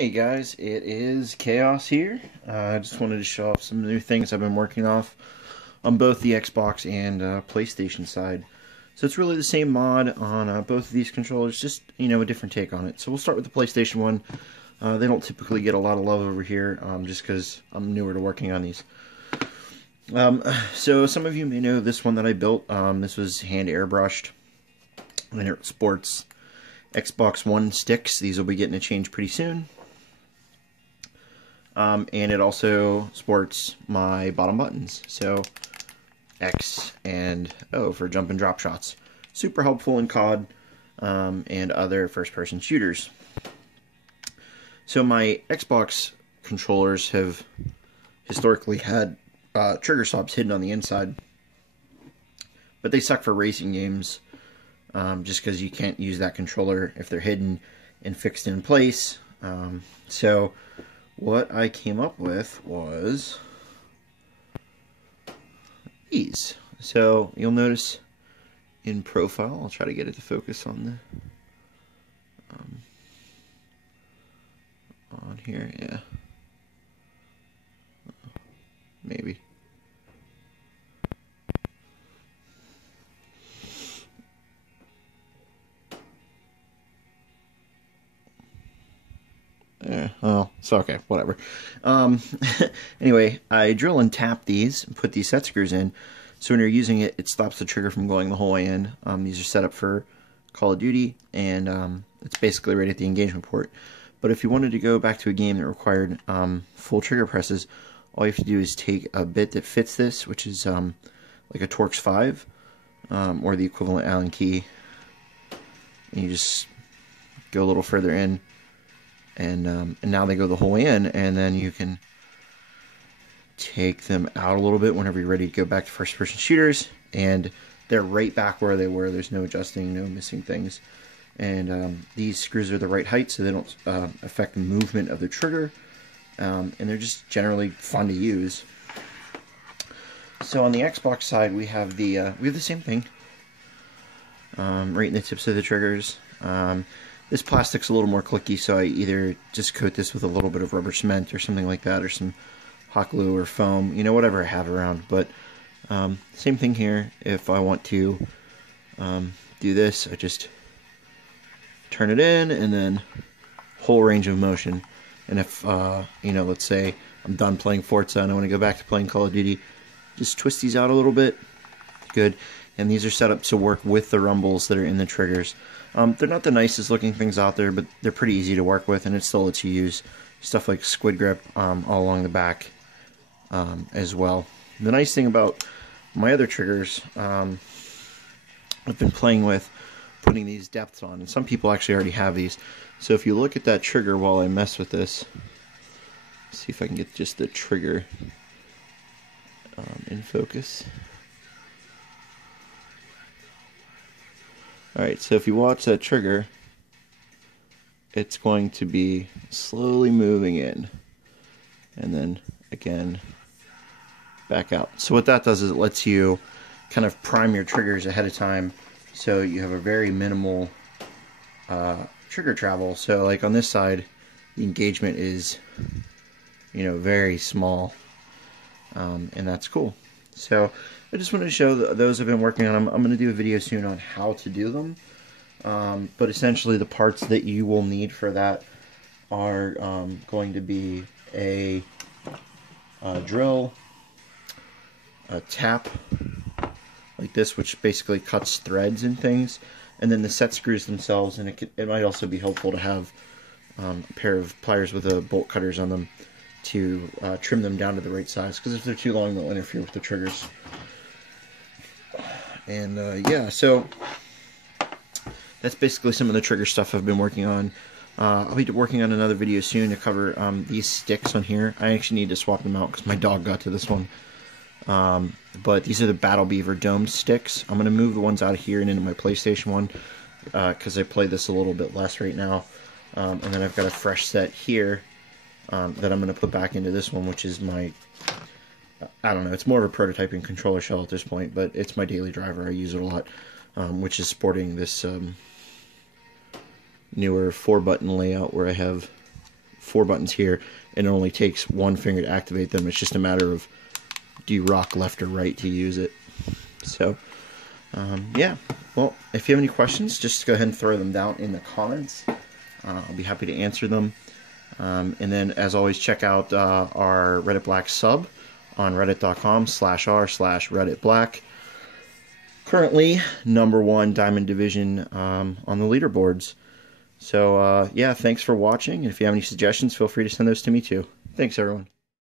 Hey guys, it is Chaos here. I just wanted to show off some new things I've been working off on both the Xbox and PlayStation side. So it's really the same mod on both of these controllers, just, a different take on it. So we'll start with the PlayStation one. They don't typically get a lot of love over here, just because I'm newer to working on these. So some of you may know this one that I built. This was hand airbrushed, and it sports Xbox One sticks. These will be getting a change pretty soon. And it also sports my bottom buttons, so X and O for jump and drop shots. Super helpful in COD and other first-person shooters. So my Xbox controllers have historically had trigger stops hidden on the inside, but they suck for racing games, just because you can't use that controller if they're hidden and fixed in place. So what I came up with was these. So you'll notice in profile, I'll try to get it to focus on the on here, yeah, maybe. Yeah, well, it's okay, whatever. Anyway, I drill and tap these and put these set screws in, so when you're using it, it stops the trigger from going the whole way in. These are set up for Call of Duty, and it's basically right at the engagement port. But if you wanted to go back to a game that required full trigger presses, all you have to do is take a bit that fits this, which is like a Torx 5, or the equivalent Allen key, and you just go a little further in, and now they go the whole way in, and then you can take them out a little bit whenever you're ready to go back to first-person shooters, and they're right back where they were. There's no adjusting, no missing things. And these screws are the right height, so they don't affect the movement of the trigger, and they're just generally fun to use. So on the Xbox side, we have the same thing, right in the tips of the triggers. This plastic's a little more clicky, so I either just coat this with a little bit of rubber cement or something like that, or some hot glue or foam, whatever I have around. But same thing here. If I want to do this, I just turn it in, and then whole range of motion. And if, let's say I'm done playing Forza and I want to go back to playing Call of Duty, just twist these out a little bit. Good. And these are set up to work with the rumbles that are in the triggers. They're not the nicest looking things out there, but they're pretty easy to work with, and it still lets you use stuff like squid grip all along the back as well. The nice thing about my other triggers, I've been playing with putting these depths on, and some people actually already have these. So if you look at that trigger while I mess with this, see if I can get just the trigger in focus. Alright, so if you watch that trigger, it's going to be slowly moving in, and then again back out. So what that does is it lets you kind of prime your triggers ahead of time, so you have a very minimal trigger travel. So like on this side, the engagement is very small, and that's cool. So I just wanted to show those I've been working on. I'm going to do a video soon on how to do them. But essentially the parts that you will need for that are going to be a drill, a tap like this, which basically cuts threads and things, and then the set screws themselves. And it might also be helpful to have a pair of pliers with bolt cutters on them to trim them down to the right size, because if they're too long, they'll interfere with the triggers. And yeah, so that's basically some of the trigger stuff I've been working on. I'll be working on another video soon to cover these sticks on here. I actually need to swap them out because my dog got to this one. But these are the Battle Beaver domed sticks. I'm going to move the ones out of here and into my PlayStation one, because I play this a little bit less right now. And then I've got a fresh set here that I'm going to put back into this one, which is my, I don't know, it's more of a prototyping controller shell at this point, but it's my daily driver. I use it a lot, which is sporting this newer 4-button layout where I have 4 buttons here, and it only takes 1 finger to activate them. It's just a matter of, do you rock left or right to use it? So, yeah. Well, if you have any questions, just go ahead and throw them down in the comments. I'll be happy to answer them. And then, as always, check out our Reddit Black sub on reddit.com/r/redditblack. Currently, #1 Diamond Division on the leaderboards. So, yeah, thanks for watching. And if you have any suggestions, feel free to send those to me too. Thanks, everyone.